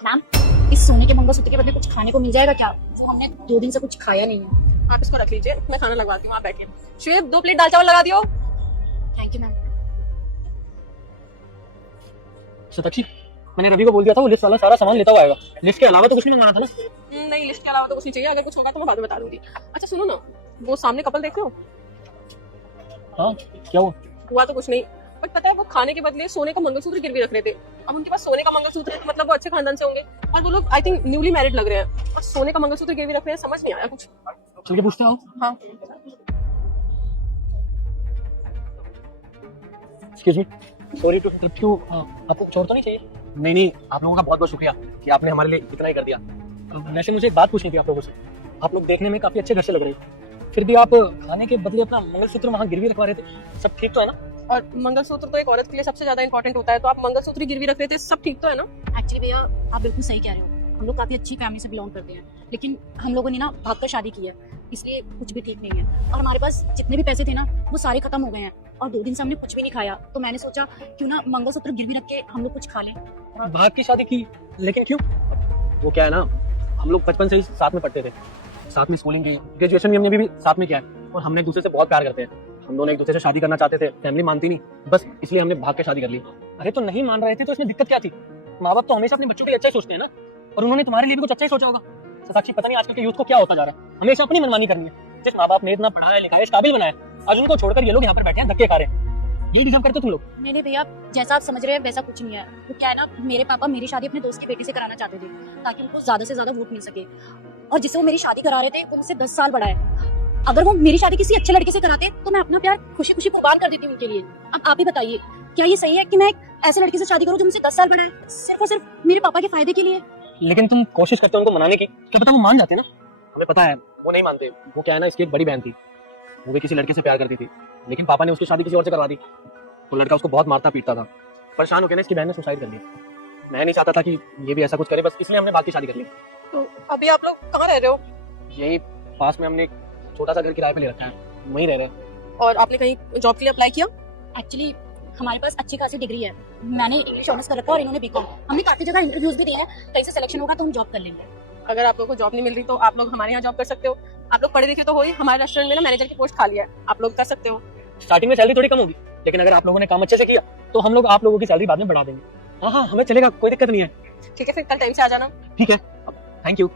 Ma'am, इस सोने के मंगलसूत्र के बदले कुछ खाने को मिल जाएगा क्या? वो हमने 2 दिन से कुछ खाया नहीं है। आप इसको रख लीजिए, मैं खाना लगवाती हूँ, आप बैठिए। श्वेत 2 प्लेट दाल चावल लगा दियो। Thank you ma'am. सताक्षी, मैंने रवि को बोल दिया था वो लिस्ट वाला सारा सामान लेता हुआ आएगा। लिस्ट के अलावा तो कुछ नहीं मंगाना था ना। नहीं, लिस्ट के अलावा तो कुछ नहीं चाहिए। अगर कुछ होगा तो मैं बाद में बता दूंगी। अच्छा सुनो ना, वो सामने कपल देख रहे हो? हाँ, क्या हुआ तो कुछ नहीं, बट पता है वो खाने के बदले सोने का मंगलसूत्र गिरवी रख रहे थे। अब उनके पास सोने का मंगलसूत्र है तो मतलब वो अच्छे खानदान से होंगे, और वो लोग आई थिंक न्यूली मैरिड लग रहे हैं, और सोने का मंगलसूत्र गिरवी रख रहे हैं। समझ नहीं आया कुछ। ठीक है, पूछते हो? हाँ excuse me, sorry to interrupt you. आपको कुछ और तो नहीं चाहिए? नहीं, आप लोगों का बहुत बहुत शुक्रिया कि आपने हमारे लिए इतना ही कर दिया। वैसे मुझे एक बात पूछनी थी आप लोगों से। आप लोग देखने में काफी अच्छे घर से लग रहे हो, फिर भी आप खाने के बदले अपना मंगलसूत्र वहाँ गिरवी रखवा रहे थे। सब ठीक तो है ना? और मंगलसूत्र तो एक औरत के लिए सबसे ज्यादा इंपॉर्टेंट होता है, तो आप मंगलसूत्र ही गिरवी रख रहे थे। सब ठीक तो है ना? एक्चुअली भैया, आप बिल्कुल सही कह रहे हो। हम लोग काफी अच्छी फैमिली से बिलोंग करते हैं, लेकिन हम लोगों ने ना भागकर शादी की है, इसलिए कुछ भी ठीक नहीं है। और हमारे पास जितने भी पैसे थे ना, वो सारे खत्म हो गए हैं, और 2 दिन से हमने कुछ भी नहीं खाया। तो मैंने सोचा क्यों ना मंगलसूत्र गिरवी रख के हम लोग कुछ खा लें। भाग की शादी की, लेकिन क्यों? वो क्या है ना, हम लोग बचपन से ही साथ में पढ़ते थे, साथ में स्कूलिंग की, ग्रेजुएशन भी हमने भी साथ में किया है, और हमने एक दूसरे से बहुत प्यार करते हैं। हम दोनों एक दूसरे से शादी करना चाहते थे, फैमिली मानती नहीं, बस इसलिए हमने भाग के शादी कर ली। अरे तो नहीं मान रहे थे तो इसमें दिक्कत क्या थी? माँ बाप तो हमेशा अपने बच्चों के लिए अच्छा ही सोचते हैं ना, और उन्होंने तुम्हारे लिए भी कुछ अच्छा ही सोचा होगा। साक्षी, पता नहीं आजकल के यूथ को क्या होता जा रहा है, हमेशा अपनी मनमानी करनी है। जिस माँ बाप ने इतना पढ़ाया लिखाया इस काबिल बनाया, आज उनको छोड़कर ये लोग यहाँ पर बैठे हैं, धक्के खा रहे हैं। यही डिजर्व करते हो तुम लोग? नहीं भैया, जैसा आप समझ रहे हैं वैसा कुछ नहीं है। वो क्या है ना, मेरे पापा मेरी शादी अपने दोस्त की बेटी से कराना चाहते थे, ताकि उनको ज्यादा से ज्यादा वोट मिल सके। और जिससे वो मेरी शादी करा रहे थे वो मुझसे 10 साल बड़ा है। अगर वो मेरी शादी किसी अच्छे लड़के से कराते तो मैं अपना प्यार खुशी खुशी कुर्बान कर देती उनके लिए। अब आप ही बताइए, क्या ये सही है कि मैं एक ऐसे लड़के से शादी करूं जो मुझसे 10 साल बड़ा है, सिर्फ और सिर्फ मेरे पापा के फायदे के लिए? लेकिन तुम कोशिश करते हो उनको मनाने की, क्या पता वो मान जाते ना। हमें पता है वो नहीं मानते। वो क्या है ना, इसकी एक बड़ी बहन थी, वो भी किसी लड़के से प्यार करती थी, लेकिन पापा ने उसकी शादी किसी और से करवा दी। वो लड़का उसको बहुत मारता पीटता था। परेशान होकर ना इसकी बहन ने सुसाइड कर लिया। मैं नहीं चाहता था कि ये भी ऐसा कुछ करे, बस इसलिए हमने बाकी शादी कर ली। तो अभी आप लोग कहाँ रह रहे हो? यही पास में हमने एक छोटा सा घर किराए पे ले रखा है, वहीं रह रहे हैं। और आपने कहीं जॉब के लिए अप्लाई किया? एक्चुअली हमारे पास अच्छी खासी डिग्री है। मैंने इंग्लिश ऑनर्स कर रखा और इन्होंने बीकॉम। हमने काफी जगह इंटरव्यूज भी दिए हैं, कहीं से सिलेक्शन होगा तो हम जॉब कर लेंगे। अगर आप लोगों को जॉब नहीं मिल रही तो आप लोग हमारे यहाँ जॉब कर सकते हो। आप लोग पढ़े लिखे तो हो ही, हमारे रेस्टोरेंट में ना मैनेजर की पोस्ट खाली है, आप लोग कर सकते हो। स्टार्टिंग में सैलरी थोड़ी कम होगी, लेकिन अगर आप लोगों ने काम अच्छे से किया तो हम लोग आप लोगों की सैलरी बाद में बढ़ा देंगे। हाँ, हमें चलेगा, कोई दिक्कत नहीं है। ठीक है, फिर कल टाइम से आ जाना। ठीक है, थैंक यू।